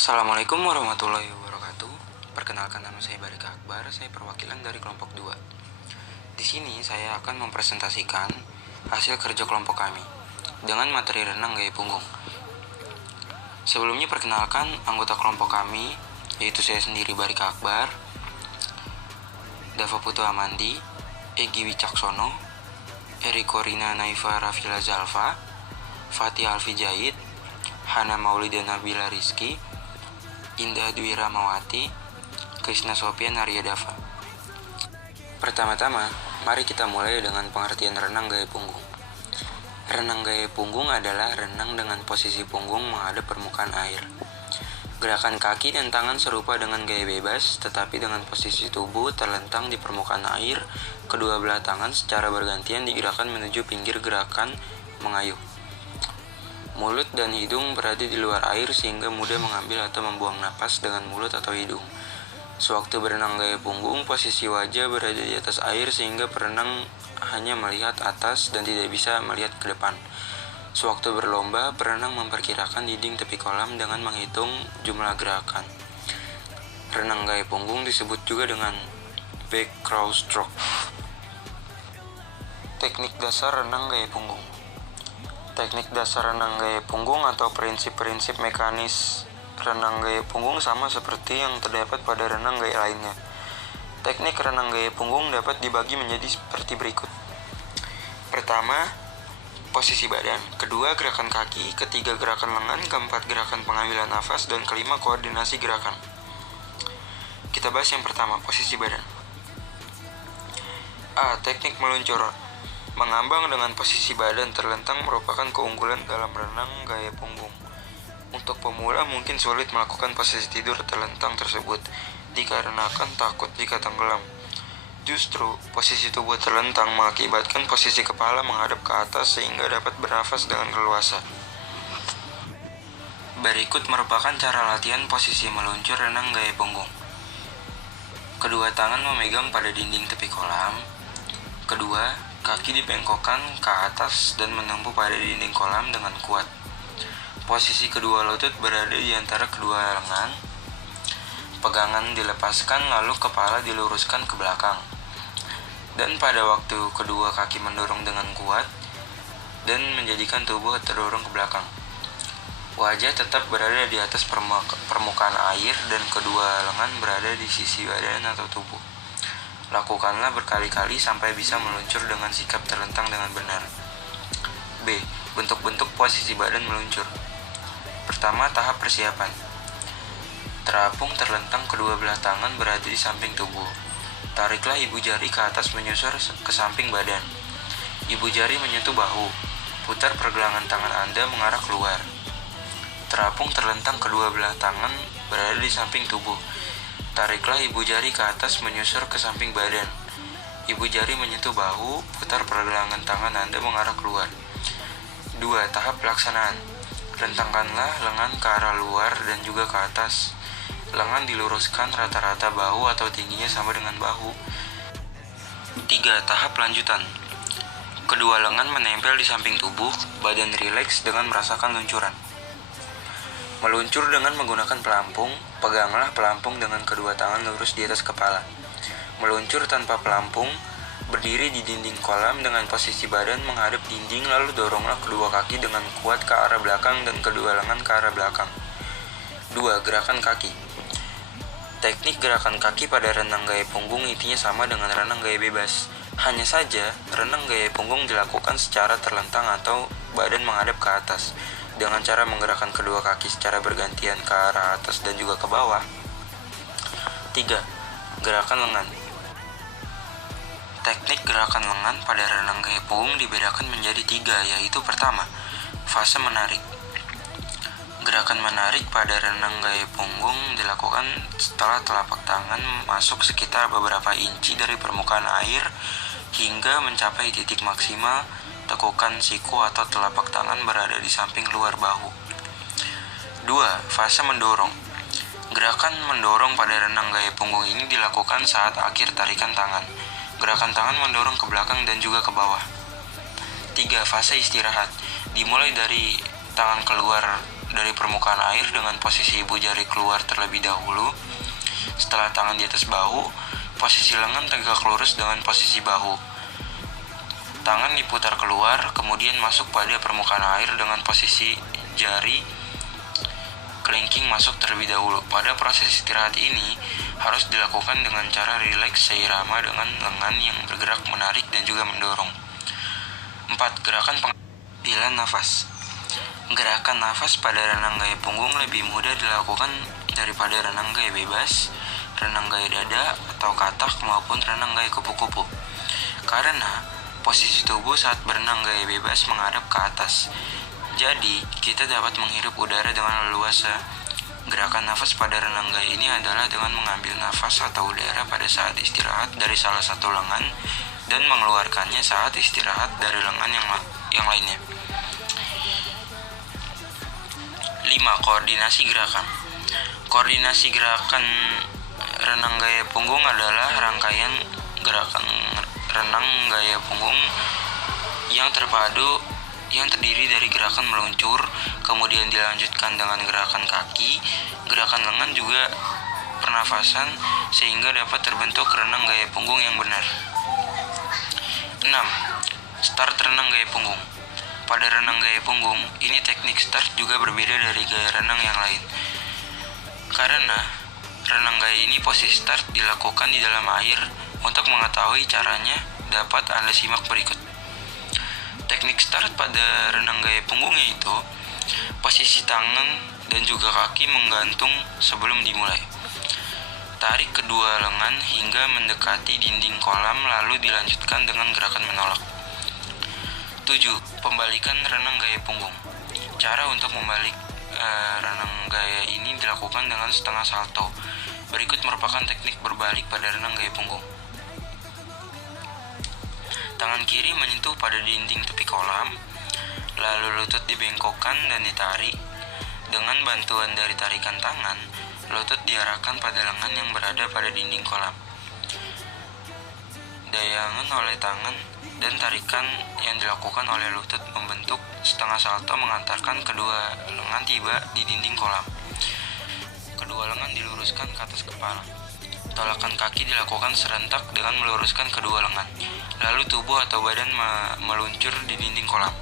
Assalamualaikum warahmatullahi wabarakatuh. Perkenalkan, nama saya Barik Akbar, saya perwakilan dari kelompok 2. Di sini saya akan mempresentasikan hasil kerja kelompok kami dengan materi renang gaya punggung. Sebelumnya perkenalkan anggota kelompok kami, yaitu saya sendiri Barik Akbar, Dava Putu Amandi, Egi Wicaksono, Eriko Rina Naifa Rafila Zalfa, Fatih Alfi Jahid, Hana Maulida Nabila Rizki, Indah Dwi Ramawati, Krisna Sofia Naria Dava. Pertama-tama, mari kita mulai dengan pengertian renang gaya punggung. Renang gaya punggung adalah renang dengan posisi punggung menghadap permukaan air. Gerakan kaki dan tangan serupa dengan gaya bebas, tetapi dengan posisi tubuh terlentang di permukaan air, kedua belah tangan secara bergantian digerakkan menuju pinggir gerakan mengayuh. Mulut dan hidung berada di luar air sehingga mudah mengambil atau membuang napas dengan mulut atau hidung. Sewaktu berenang gaya punggung, posisi wajah berada di atas air sehingga perenang hanya melihat atas dan tidak bisa melihat ke depan. Sewaktu berlomba, perenang memperkirakan dinding tepi kolam dengan menghitung jumlah gerakan. Renang gaya punggung disebut juga dengan back crow stroke. Teknik dasar renang gaya punggung. Teknik dasar renang gaya punggung atau prinsip-prinsip mekanis renang gaya punggung sama seperti yang terdapat pada renang gaya lainnya. Teknik renang gaya punggung dapat dibagi menjadi seperti berikut. Pertama, posisi badan. Kedua, gerakan kaki. Ketiga, gerakan lengan. Keempat, gerakan pengambilan nafas. Dan kelima, koordinasi gerakan. Kita bahas yang pertama, posisi badan. A. Teknik meluncur. Mengambang dengan posisi badan terlentang merupakan keunggulan dalam renang gaya punggung. Untuk pemula mungkin sulit melakukan posisi tidur terlentang tersebut dikarenakan takut jika tenggelam. Justru, posisi tubuh terlentang mengakibatkan posisi kepala menghadap ke atas sehingga dapat bernafas dengan leluasa. Berikut merupakan cara latihan posisi meluncur renang gaya punggung. Kedua tangan memegang pada dinding tepi kolam. Kedua, kaki dibengkokkan ke atas dan menempuh pada dinding kolam dengan kuat. Posisi kedua lutut berada di antara kedua lengan. Pegangan dilepaskan lalu kepala diluruskan ke belakang. Dan pada waktu kedua kaki mendorong dengan kuat dan menjadikan tubuh terdorong ke belakang. Wajah tetap berada di atas permukaan air dan kedua lengan berada di sisi badan atau tubuh. Lakukanlah berkali-kali sampai bisa meluncur dengan sikap terlentang dengan benar. B. Bentuk-bentuk posisi badan meluncur. Pertama, tahap persiapan. Terapung terlentang kedua belah tangan berada di samping tubuh. Tariklah ibu jari ke atas menyusur ke samping badan. Ibu jari menyentuh bahu. Putar pergelangan tangan Anda mengarah keluar. Terapung terlentang kedua belah tangan berada di samping tubuh. Tariklah ibu jari ke atas menyusur ke samping badan. Ibu jari menyentuh bahu, putar pergelangan tangan Anda mengarah keluar. 2. Tahap pelaksanaan. Rentangkanlah lengan ke arah luar dan juga ke atas. Lengan diluruskan rata-rata bahu atau tingginya sama dengan bahu. 3. Tahap lanjutan. Kedua lengan menempel di samping tubuh, badan rileks dengan merasakan luncuran. Meluncur dengan menggunakan pelampung, peganglah pelampung dengan kedua tangan lurus di atas kepala. Meluncur tanpa pelampung, berdiri di dinding kolam dengan posisi badan menghadap dinding lalu doronglah kedua kaki dengan kuat ke arah belakang dan kedua lengan ke arah belakang. 2. Gerakan kaki. Teknik gerakan kaki pada renang gaya punggung intinya sama dengan renang gaya bebas. Hanya saja, renang gaya punggung dilakukan secara terlentang atau badan menghadap ke atas, dengan cara menggerakkan kedua kaki secara bergantian ke arah atas dan juga ke bawah. 3. Gerakan lengan. Teknik gerakan lengan pada renang gaya punggung dibedakan menjadi 3, yaitu pertama, fase menarik. Gerakan menarik pada renang gaya punggung dilakukan setelah telapak tangan masuk sekitar beberapa inci dari permukaan air hingga mencapai titik maksimal. Tekukan siku atau telapak tangan berada di samping luar bahu. 2. Fase mendorong. Gerakan mendorong pada renang gaya punggung ini dilakukan saat akhir tarikan tangan. Gerakan tangan mendorong ke belakang dan juga ke bawah. 3. Fase istirahat. Dimulai dari tangan keluar dari permukaan air dengan posisi ibu jari keluar terlebih dahulu. Setelah tangan di atas bahu, posisi lengan tegak lurus dengan posisi bahu. Tangan diputar keluar, kemudian masuk pada permukaan air dengan posisi jari kelingking masuk terlebih dahulu. Pada proses istirahat ini harus dilakukan dengan cara rileks seirama dengan lengan yang bergerak menarik dan juga mendorong. 4. Gerakan pengambilan nafas. Gerakan nafas pada renang gaya punggung lebih mudah dilakukan daripada renang gaya bebas, renang gaya dada atau katak maupun renang gaya kupu-kupu. Karena posisi tubuh saat berenang gaya bebas menghadap ke atas. Jadi, kita dapat menghirup udara dengan leluasa. Gerakan nafas pada renang gaya ini adalah dengan mengambil nafas atau udara pada saat istirahat dari salah satu lengan dan mengeluarkannya saat istirahat dari lengan yang lainnya. 5. Koordinasi gerakan. Koordinasi gerakan renang gaya punggung adalah rangkaian gerakan renang gaya punggung yang terpadu yang terdiri dari gerakan meluncur, kemudian dilanjutkan dengan gerakan kaki, gerakan lengan juga pernafasan sehingga dapat terbentuk renang gaya punggung yang benar. 6. Start renang gaya punggung. Pada renang gaya punggung, ini teknik start juga berbeda dari gaya renang yang lain. Karena renang gaya ini posisi start dilakukan di dalam air. Untuk mengetahui caranya, dapat Anda simak berikut. Teknik start pada renang gaya punggung yaitu posisi tangan dan juga kaki menggantung sebelum dimulai. Tarik kedua lengan hingga mendekati dinding kolam lalu dilanjutkan dengan gerakan menolak. 7. Pembalikan renang gaya punggung. Cara untuk membalik renang gaya ini dilakukan dengan setengah salto. Berikut merupakan teknik berbalik pada renang gaya punggung. Tangan kiri menyentuh pada dinding tepi kolam, lalu lutut dibengkokkan dan ditarik. Dengan bantuan dari tarikan tangan, lutut diarahkan pada lengan yang berada pada dinding kolam. Dayangan oleh tangan dan tarikan yang dilakukan oleh lutut membentuk setengah salto mengantarkan kedua lengan tiba di dinding kolam. Kedua lengan diluruskan ke atas kepala. Tolakan kaki dilakukan serentak dengan meluruskan kedua lengan. Lalu tubuh atau badan meluncur di dinding kolam.